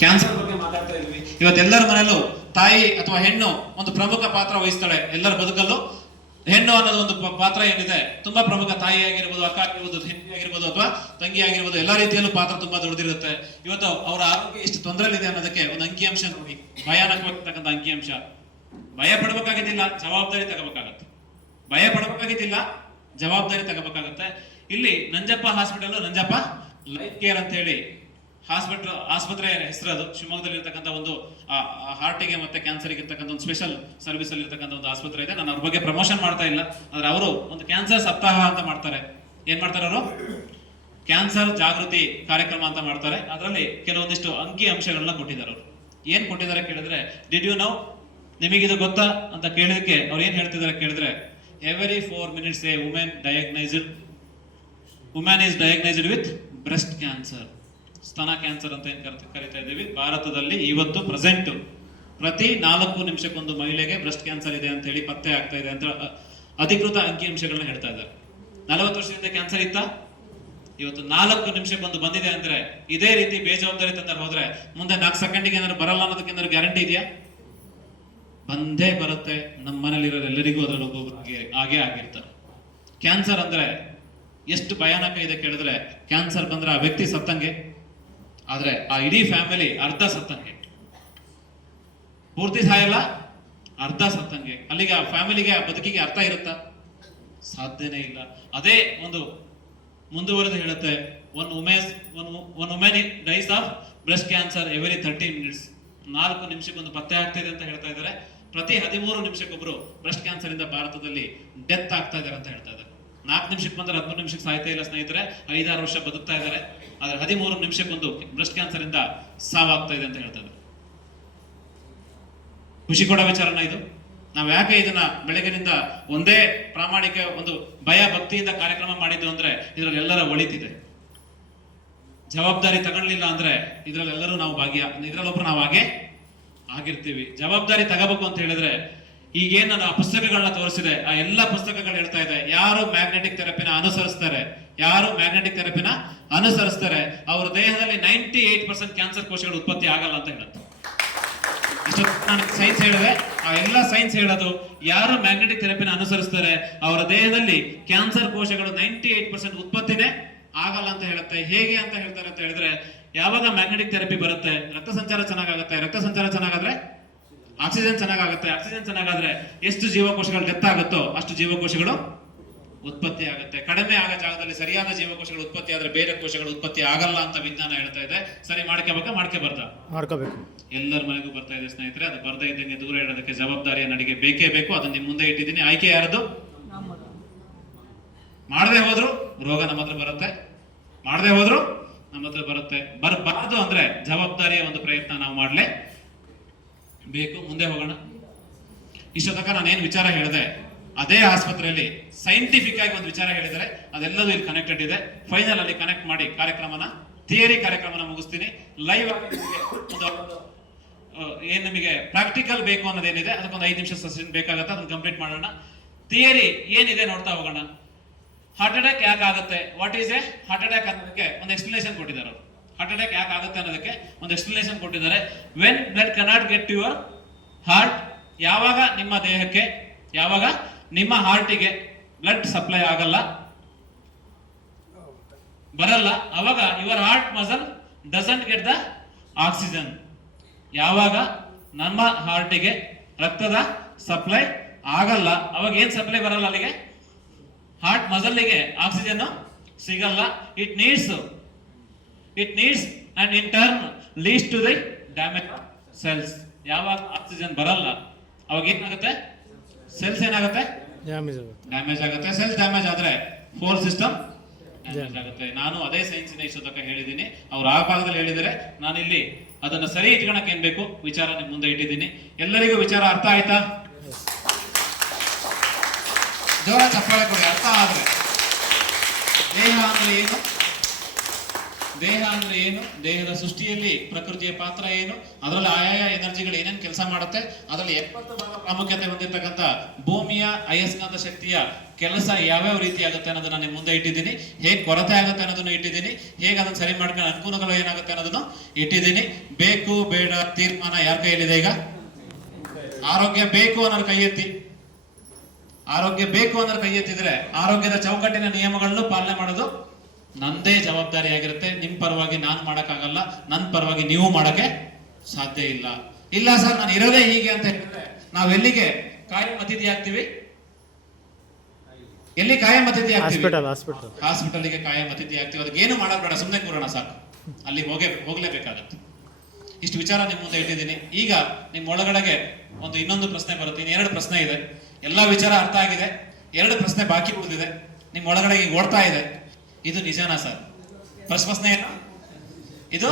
Cancer ಬಗ್ಗೆ ಮಾತಾಡ್ತಾ ಇದ್ವಿ. ಇವತ್ತೆಲ್ಲರ ಮನೆಯಲ್ಲೂ ತಾಯಿ ಅಥವಾ ಹೆಣ್ಣು ಒಂದು ಪ್ರಮುಖ ಪಾತ್ರ ವಹಿಸ್ತಾಳೆ. ಎಲ್ಲರ ಬದುಕಲ್ಲೂ ಹೆಣ್ಣು ಅನ್ನೋದು ಒಂದು ಪಾತ್ರ ಏನಿದೆ? ತುಂಬಾ ಪ್ರಮುಖ ತಾಯಿ ಆಗಿರ್ಬೋದು, ಅಕ್ಕ ಆಗಿರ್ಬೋದು, ಹೆಣ್ಣು ಆಗಿರ್ಬೋದು ಅಥವಾ ತಂಗಿ ಆಗಿರ್ಬೋದು, ಎಲ್ಲಾ ರೀತಿಯಲ್ಲೂ ಪಾತ್ರ ತುಂಬಾ ದೊಡ್ಡದಿರುತ್ತೆ. ಇವತ್ತು ಅವರ ಆರೋಗ್ಯ ಎಷ್ಟು ತೊಂದರೆಯಲ್ಲಿದೆ ಅನ್ನೋದಕ್ಕೆ ಒಂದು ಅಂಕಿಅಂಶ ನೋಡಿ. ಭಯಾನಕವಾಗಿರ್ತಕ್ಕಂಥ ಅಂಕಿಅಂಶ ಭಯ ಪಡಬೇಕಾಗಿದ್ದಿಲ್ಲ, ಜವಾಬ್ದಾರಿ ತಗೋಬೇಕಾಗತ್ತೆ. ಭಯ ಪಡಬೇಕಾಗಿದ್ದಿಲ್ಲ, ಜವಾಬ್ದಾರಿ ತಗೋಬೇಕಾಗತ್ತೆ. ಇಲ್ಲಿ Nanjappa hospital Nanjappa life care ಅಂತ ಹೇಳಿ ಹಾಸ್ಪಿಟಲ್ ಆಸ್ಪತ್ರೆ ಹೆಸರು ಅದು. ಶಿವಮೊಗ್ಗದಲ್ಲಿ ಇರ್ತಕ್ಕಂಥ ಒಂದು ಹಾರ್ಟಿಗೆ ಮತ್ತೆ ಕ್ಯಾನ್ಸರ್ಗೆ ಇರ್ತಕ್ಕಂಥ ಒಂದು ಸ್ಪೆಷಲ್ ಸರ್ವಿಸ್ ಅಲ್ಲಿ ಇರ್ತಕ್ಕಂಥ ಒಂದು ಆಸ್ಪತ್ರೆ ಇದೆ. ನಾನು ಅವ್ರ ಬಗ್ಗೆ ಪ್ರಮೋಷನ್ ಮಾಡ್ತಾ ಇಲ್ಲ. ಆದ್ರೆ ಅವರು ಒಂದು ಕ್ಯಾನ್ಸರ್ ಸಪ್ತಾಹ ಅಂತ ಮಾಡ್ತಾರೆ. ಏನ್ ಮಾಡ್ತಾರೆ ಅವರು? ಕ್ಯಾನ್ಸರ್ ಜಾಗೃತಿ ಕಾರ್ಯಕ್ರಮ ಅಂತ ಮಾಡ್ತಾರೆ. ಅದರಲ್ಲಿ ಕೆಲವೊಂದಿಷ್ಟು ಅಂಕಿ ಅಂಶಗಳನ್ನ ಕೊಟ್ಟಿದ್ದಾರೆ ಅವರು. ಏನ್ ಕೊಟ್ಟಿದ್ದಾರೆ ಕೇಳಿದ್ರೆ ಡಿಡ್ ಯು ನೌ ನಿಮಗಿದು ಗೊತ್ತಾ? ಅಂತ ಕೇಳಿದಕ್ಕೆ ಅವ್ರು ಏನ್ ಹೇಳ್ತಿದ್ದಾರೆ ಕೇಳಿದ್ರೆ every four minutes a women diagnosed women is diagnosed with breast cancer ಸ್ತನ ಕ್ಯಾನ್ಸರ್ ಅಂತ ಏನ್ ಕರ್ತ- ಇದ್ದೀವಿ? ಭಾರತದಲ್ಲಿ ಇವತ್ತು ಪ್ರೆಸೆಂಟ್. ಪ್ರತಿ ನಾಲ್ಕು ನಿಮಿಷಕ್ಕೊಂದು ಮಹಿಳೆಗೆ ಬ್ರೆಸ್ಟ್ ಕ್ಯಾನ್ಸರ್ ಇದೆ ಅಂತ ಹೇಳಿ ಪತ್ತೆ ಆಗ್ತಾ ಇದೆ ಅಂತ ಅಧಿಕೃತ ಅಂಕಿಅಂಶಗಳನ್ನ ಹೇಳ್ತಾ ಇದ್ದಾರೆ. ನಲವತ್ತು ವರ್ಷದಿಂದ ಕ್ಯಾನ್ಸರ್ ಇತ್ತಾ? ಇವತ್ತು ನಾಲ್ಕು ನಿಮಿಷಕ್ಕೊಂದು ಬಂದಿದೆ ಅಂದ್ರೆ ಇದೇ ರೀತಿ ಬೇಜವಾಬ್ದಾರಿ ತಂದ್ರೆ ಹೋದ್ರೆ ಮುಂದೆ ನಾಲ್ಕು ಸೆಕೆಂಡಿಗೆ ಏನಾದ್ರು ಬರಲ್ಲ ಅನ್ನೋದಕ್ಕೆ ಏನಾದ್ರು ಗ್ಯಾರಂಟಿ ಇದೆಯಾ? ಬಂದೇ ಬರುತ್ತೆ. ನಮ್ಮ ಮನೇಲಿರೋ ಎಲ್ಲರಿಗೂ ಅದ್ರಲ್ಲಿ ಒಬ್ಬೊಬ್ಬರಿಗೆ ಹಾಗೆ ಆಗಿರ್ತಾರೆ. ಕ್ಯಾನ್ಸರ್ ಅಂದ್ರೆ ಎಷ್ಟು ಭಯಾನಕ ಇದೆ ಕೇಳಿದ್ರೆ ಕ್ಯಾನ್ಸರ್ ಬಂದ್ರೆ ಆ ವ್ಯಕ್ತಿ ಸತ್ತಂಗೆ. ಆದ್ರೆ ಆ ಇಡೀ ಫ್ಯಾಮಿಲಿ ಅರ್ಧ ಸತ್ತಂಗೆ. ಪೂರ್ತಿ ಸಾಯಲ್ಲ? ಅರ್ಧ ಸತ್ತಂಗೆ. ಅಲ್ಲಿಗೆ ಆ ಫ್ಯಾಮಿಲಿಗೆ ಆ ಬದುಕಿಗೆ ಅರ್ಥ ಇರುತ್ತಾ? ಸಾಧ್ಯನೇ ಇಲ್ಲ. ಅದೇ ಒಂದು ಮುಂದುವರೆದು ಹೇಳುತ್ತೆ. One women one one women dies of breast cancer every thirty minutes ನಾಲ್ಕು ನಿಮಿಷಕ್ಕೊಂದು ಪತ್ತೆ ಆಗ್ತಿದೆ ಅಂತ ಹೇಳ್ತಾ ಇದ್ದಾರೆ. ಪ್ರತಿ ಹದಿಮೂರು ನಿಮಿಷಕ್ಕೊಬ್ರು ಬ್ರೆಸ್ಟ್ ಕ್ಯಾನ್ಸರ್ ಇಂದ ಭಾರತದಲ್ಲಿ ಡೆತ್ ಆಗ್ತಾ ಇದ್ದಾರೆ ಅಂತ ಹೇಳ್ತಾ ಇದ್ದಾರೆ. ನಾಲ್ಕು ನಿಮಿಷಕ್ಕೆ ಬಂದ್ರೆ ಹದಿಮೂರು ನಿಮಿಷಕ್ಕೆ ಸಾಯ್ತಾ ಇಲ್ಲ ಸ್ನೇಹಿತರೆ. ಐದಾರು ವರ್ಷ ಬದುಕ್ತಾ ಇದ್ದಾರೆ. ಆದ್ರೆ ಹದಿಮೂರು ನಿಮಿಷಕ್ಕೊಂದು ಬ್ರೆಸ್ಟ್ ಕ್ಯಾನ್ಸರ್ ಇಂದ ಸಾವಾಗ್ತಾ ಇದೆ ಅಂತ ಹೇಳ್ತಾ ಇದ್ದಾರೆ ಖುಷಿ ಕೊಡೋ ವಿಚಾರನ ಇದು. ನಾವು ಯಾಕೆ ಇದನ್ನ ಬೆಳಗಿನಿಂದ ಒಂದೇ ಪ್ರಾಮಾಣಿಕ ಒಂದು ಭಯ ಭಕ್ತಿಯಿಂದ ಕಾರ್ಯಕ್ರಮ ಮಾಡಿದ್ದು ಅಂದ್ರೆ ಇದರಲ್ಲಿ ಎಲ್ಲರ ಒಳಿತಿದೆ. ಜವಾಬ್ದಾರಿ ತಗೊಳ್ಳಿಲ್ಲ ಅಂದ್ರೆ ಇದ್ರಲ್ಲಿ ಎಲ್ಲರೂ ನಾವು ಭಾಗ್ಯ ಇದ್ರಲ್ಲೊಬ್ರು ನಾವು ಹಾಗೆ ಆಗಿರ್ತೀವಿ. ಜವಾಬ್ದಾರಿ ತಗೋಬೇಕು ಅಂತ ಹೇಳಿದ್ರೆ ಈಗೇನು ನಾನು ಆ ಪುಸ್ತಕಗಳನ್ನ ತೋರಿಸಿದೆ, ಆ ಎಲ್ಲ ಪುಸ್ತಕಗಳು ಹೇಳ್ತಾ ಇದೆ. ಯಾರು ಮ್ಯಾಗ್ನೆಟಿಕ್ ಥೆರಪಿನ ಅನುಸರಿಸ್ತಾರೆ? ಯಾರು ಮ್ಯಾಗ್ನೆಟಿಕ್ ಥೆರಪಿನ ಅನುಸರಿಸ್ತಾರೆ, ಅವ್ರ ದೇಹದಲ್ಲಿ ನೈಂಟಿ ಏಟ್ ಪರ್ಸೆಂಟ್ ಕ್ಯಾನ್ಸರ್ ಕೋಶಗಳು ಉತ್ಪತ್ತಿ ಆಗಲ್ಲ ಅಂತ ಹೇಳುತ್ತೆ. ನಾನು ಸೈನ್ಸ್ ಹೇಳಿದೆ. ಆ ಎಲ್ಲ ಸೈನ್ಸ್ ಹೇಳೋದು, ಯಾರು ಮ್ಯಾಗ್ನೆಟಿಕ್ ಥೆರಪಿನ ಅನುಸರಿಸ್ತಾರೆ, ಅವರ ದೇಹದಲ್ಲಿ ಕ್ಯಾನ್ಸರ್ ಕೋಶಗಳು ನೈಂಟಿ ಏಟ್ ಪರ್ಸೆಂಟ್ ಉತ್ಪತ್ತಿನೇ ಆಗಲ್ಲ ಅಂತ ಹೇಳುತ್ತೆ. ಹೇಗೆ ಅಂತ ಹೇಳ್ತಾರೆ ಅಂತ ಹೇಳಿದ್ರೆ, ಯಾವಾಗ ಮ್ಯಾಗ್ನೆಟಿಕ್ ಥೆರಪಿ ಬರುತ್ತೆ, ರಕ್ತ ಸಂಚಾರ ಚೆನ್ನಾಗಾಗುತ್ತೆ, ರಕ್ತ ಸಂಚಾರ ಚೆನ್ನಾಗಾದ್ರೆ? ಆಕ್ಸಿಜನ್ ಚೆನ್ನಾಗಾಗುತ್ತೆ, ಆಕ್ಸಿಜನ್ ಚೆನ್ನಾಗಾದ್ರೆ ಎಷ್ಟು ಜೀವಕೋಶಗಳು ಡೆತ್ ಆಗುತ್ತೋ ಅಷ್ಟು ಜೀವಕೋಶಗಳು ಉತ್ಪತ್ತಿ ಆಗುತ್ತೆ. ಕಡಿಮೆ ಆಗ ಜಾಗದಲ್ಲಿ ಸರಿಯಾದ ಜೀವಕೋಶಗಳು ಉತ್ಪತ್ತಿ ಆದ್ರೆ ಬೇರೆ ಕೋಶಗಳು ಉತ್ಪತ್ತಿ ಆಗಲ್ಲ ಅಂತ ವಿಜ್ಞಾನ ಹೇಳ್ತಾ ಇದೆ. ಸರಿ ಮಾಡ್ಕೋಬೇಕಾ? ಮಾಡ್ಕೋಬಾರ್ದಾ? ಮಾಡ್ಕೋಬೇಕು. ಎಲ್ಲರ ಮನೆಗೂ ಬರ್ತಾ ಇದೆ ಸ್ನೇಹಿತರೆ ಅದು ಬರ್ದೇ ಇದ್ದಂಗೆ ದೂರ ಇಡೋದಕ್ಕೆ ಜವಾಬ್ದಾರಿಯ ನಡಿಗೆ ಬೇಕೇ ಬೇಕು. ಅದನ್ನ ನಿಮ್ ಮುಂದೆ ಇಟ್ಟಿದ್ದೀನಿ. ಆಯ್ಕೆ ಯಾರದು? ಮಾಡದೆ ಹೋದ್ರು ರೋಗ ನಮ್ಮ ಹತ್ರ ಬರುತ್ತೆ. ಮಾಡದೆ ಹೋದ್ರು ನಮ್ಮ ಹತ್ರ ಬರುತ್ತೆ. ಬರಬಾರದು ಅಂದ್ರೆ ಜವಾಬ್ದಾರಿಯ ಒಂದು ಪ್ರಯತ್ನ ನಾವು ಮಾಡ್ಲೇ ಬೇಕು. ಮುಂದೆ ಹೋಗೋಣ. ಇಷ್ಟೊತ್ತಕ ನಾನೇನ್ ವಿಚಾರ ಹೇಳಿದೆ ಅದೇ ಆಸ್ಪತ್ರೆಯಲ್ಲಿ ಸೈಂಟಿಫಿಕ್ ಆಗಿ ಒಂದು ವಿಚಾರ ಹೇಳಿದರೆ ಅದೆಲ್ಲದೂ ಇಲ್ಲಿ ಕನೆಕ್ಟೆಡ್ ಇದೆ. ಫೈನಲ್ ಅಲ್ಲಿ ಕನೆಕ್ಟ್ ಮಾಡಿ ಕಾರ್ಯಕ್ರಮನ ಥಿಯರಿ ಕಾರ್ಯಕ್ರಮನ ಮುಗಿಸ್ತೀನಿ. ಲೈವ್ ಆಗಿ ಏನ್ ನಿಮಗೆ ಪ್ರಾಕ್ಟಿಕಲ್ ಬೇಕು ಅನ್ನೋದೇನಿದೆ? ಅದಕ್ಕೊಂದು ಐದು ನಿಮಿಷ ಸೆಷನ್ ಬೇಕಾಗತ್ತೆ. ಅದನ್ನ ಕಂಪ್ಲೀಟ್ ಮಾಡೋಣ. ಥಿಯರಿ ಏನಿದೆ ನೋಡ್ತಾ ಹೋಗೋಣ. ಹಾರ್ಟ್ ಅಟ್ಯಾಕ್ ಯಾಕೆ ಆಗುತ್ತೆ? What is a heart attack ಅನ್ನೋದಕ್ಕೆ ಒಂದು ಎಕ್ಸ್ಪ್ಲನೇಷನ್ ಕೊಟ್ಟಿದ್ದಾರೆ ಹಾರ್ಟ್ ಅಟ್ಯಾಕ್ ಯಾಕೆ ಆಗುತ್ತೆ ಅನ್ನೋದಕ್ಕೆ ಒಂದು ಎಕ್ಸ್ಪ್ಲನೇಷನ್ ಕೊಟ್ಟಿದ್ದಾರೆ. When blood cannot get your heart ಯಾವಾಗ ನಿಮ್ಮ ದೇಹಕ್ಕೆ, ಯಾವಾಗ ನಿಮ್ಮ ಹಾರ್ಟಿಗೆ ಬ್ಲಡ್ ಸಪ್ಲೈ ಆಗಲ್ಲ? ಬರಲ್ಲ. ಅವಾಗ your heart muscle doesn't get the oxygen ಯಾವಾಗ? ನಮ್ಮ ಹಾರ್ಟಿಗೆ ರಕ್ತದ ಸಪ್ಲೈ ಆಗಲ್ಲ. ಅವಾಗ ಏನ್ ಸಪ್ಲೈ ಬರಲ್ಲ ಅಲ್ಲಿಗೆ? ಹಾರ್ಟ್ ಮಸಲ್ಗೆ ಆಕ್ಸಿಜನ್ ಸಿಗಲ್ಲ. It needs it needs and in turn leads to the damage cells ಯಾವಾಗ ಆಕ್ಸಿಜನ್ ಬರಲ್ಲ? ಅವಾಗ ಏನಾಗುತ್ತೆ? ಸೆಲ್ಸ್ ಏನಾಗುತ್ತೆ? ಡ್ಯಾಮೇಜ್ ಆಗುತ್ತೆ. ಡ್ಯಾಮೇಜ್ ಆಗುತ್ತೆ. ಸೆಲ್ಸ್ ಡ್ಯಾಮೇಜ್ ಆದ್ರೆ ಫೋರ್ ಸಿಸ್ಟಮ್ ಡ್ಯಾಮೇಜ್ ಆಗುತ್ತೆ. ನಾನು ಅದೇ ಸೈನ್ಸಿನ ಇಷ್ಟೊತ್ತಕ ಹೇಳಿದ್ದೀನಿ. ಅವ್ರು ಆ ಭಾಗದಲ್ಲಿ ಹೇಳಿದರೆ ನಾನು ಇಲ್ಲಿ ಅದನ್ನ ಸರಿ ಇಟ್ಕೊಳಕ್ ಏನ್ ಬೇಕು? ವಿಚಾರ ನಿಮ್ ಮುಂದೆ ಇಟ್ಟಿದ್ದೀನಿ. ಎಲ್ಲರಿಗೂ ವಿಚಾರ ಅರ್ಥ ಆಯ್ತಾ? ಜೋರ ಚಪ್ಪಾಳೆ ಕೊಡಿ. ಅರ್ಥ ಆದ್ರೆ. ದೇಹ ಅಂದ್ರೆ ಏನು? ದೇಹ ಅಂದ್ರೆ ಏನು? ದೇಹದ ಸೃಷ್ಟಿಯಲ್ಲಿ ಪ್ರಕೃತಿಯ ಪಾತ್ರ ಏನು? ಅದರಲ್ಲಿ ಆಯಾಯ ಎನರ್ಜಿಗಳು ಏನೇನು ಕೆಲಸ ಮಾಡುತ್ತೆ? ಅದರಲ್ಲಿ ಎಪ್ಪತ್ತು ಭಾಗ ಪ್ರಾಮುಖ್ಯತೆ ಹೊಂದಿರತಕ್ಕಂಥ ಭೂಮಿಯ ಅಯಸ್ಕಾಂತ ಶಕ್ತಿಯ ಕೆಲಸ ಯಾವ್ಯಾವ ರೀತಿ ಆಗುತ್ತೆ ಅನ್ನೋದನ್ನ ನಿಮ್ಮ ಮುಂದೆ ಇಟ್ಟಿದ್ದೀನಿ. ಹೇಗೆ ಕೊರತೆ ಆಗುತ್ತೆ ಅನ್ನೋದನ್ನು ಇಟ್ಟಿದ್ದೀನಿ. ಹೇಗೆ ಅದನ್ನ ಸರಿ ಮಾಡ್ಕೊಂಡು ಅನುಕೂಲಗಳು ಏನಾಗುತ್ತೆ ಅನ್ನೋದನ್ನು ಇಟ್ಟಿದ್ದೀನಿ. ಬೇಕು, ಬೇಡ, ತೀರ್ಮಾನ ಯಾರ ಕೈಯಲ್ಲಿದೆ ಈಗ? ಆರೋಗ್ಯ ಬೇಕು ಅನ್ನೋ ಕೈ ಎತ್ತಿ. ಆರೋಗ್ಯ ಬೇಕು ಅನ್ನೋ ಕೈ ಎತ್ತಿದ್ರೆ ಆರೋಗ್ಯದ ಚೌಕಟ್ಟಿನ ನಿಯಮಗಳನ್ನು ಪಾಲನೆ ಮಾಡೋದು ನಂದೇ ಜವಾಬ್ದಾರಿ ಆಗಿರುತ್ತೆ. ನಿಮ್ ಪರವಾಗಿ ನಾನು ಮಾಡೋಕ್ಕಾಗಲ್ಲ. ನನ್ನ ಪರವಾಗಿ ನೀವು ಮಾಡಕ್ಕೆ ಸಾಧ್ಯ ಇಲ್ಲ. ಇಲ್ಲ ಸರ್ ನಾನು ಇರೋದೇ ಹೀಗೆ ಅಂತ ಹೇಳಿದ್ರೆ ನಾವ್ ಎಲ್ಲಿಗೆ ಕಾಯಂ ಅತಿಥಿ ಆಗ್ತೀವಿ? ಎಲ್ಲಿ ಕಾಯಂ ಅತಿಥಿ ಆಗ್ತೀವಿ? ಹಾಸ್ಪಿಟಲ್ ಹಾಸ್ಪಿಟಲ್ ಹಾಸ್ಪಿಟಲ್ಗೆ ಕಾಯಂ ಅತಿಥಿ ಆಗ್ತೀವಿ. ಅದಕ್ಕೆ ಏನು ಮಾಡೋದು ಬೇಡ ಸುಮ್ಮನೆ ಕೂರೋಣ ಸಾಕು. ಅಲ್ಲಿ ಹೋಗೇ ಹೋಗ್ಲೇಬೇಕಾಗತ್ತೆ. ಇಷ್ಟು ವಿಚಾರ ನಿಮ್ಮ ಮುಂದೆ ಇಟ್ಟಿದ್ದೀನಿ. ಈಗ ನಿಮ್ಮ ಒಳಗಡೆಗೆ ಒಂದು ಇನ್ನೊಂದು ಪ್ರಶ್ನೆ ಬರುತ್ತೆ. ಇನ್ನು ಎರಡು ಪ್ರಶ್ನೆ ಇದೆ. ಎಲ್ಲ ವಿಚಾರ ಅರ್ಥ ಆಗಿದೆ. ಎರಡು ಪ್ರಶ್ನೆ ಬಾಕಿ ಉಳಿದಿದೆ. ನಿಮ್ಮ ಒಳಗಡೆ ಈಗ ಓಡ್ತಾ ಇದೆ. ಇದು ನಿಜನಾ ಸರ್ ಫಸ್ಟ್ ಪ್ರಶ್ನೆ ಏನು ಇದು